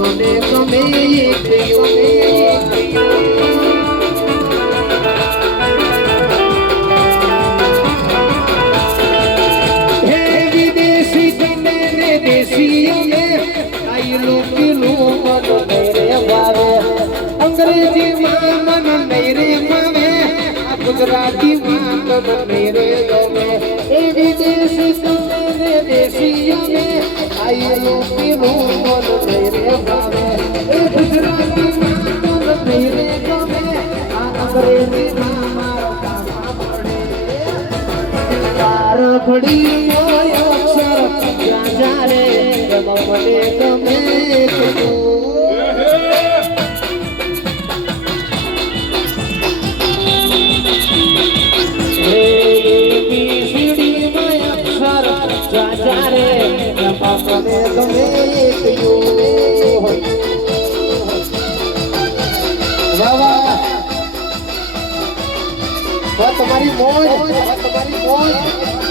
મને ગમે હે વિદેશી ગમે ને દેશીઓને આઈ લોકેલું મન રે ભાવે અંગ્રેજીમાં મન નહીં રે ભાવે ગુજરાતીમાં મન રે ગમે એ વિદેશી ગમે ને દેશીઓને આઈ લોકેલું મન રે ભાવે એ ગુજરાતીમાં મન રે ગમે આ અંગ્રેજીમાં મારો કામ પડે તાર ઘડી મોય અક્ષર રાજા રે મને ગમે તમારી મોજ તમારી મોજ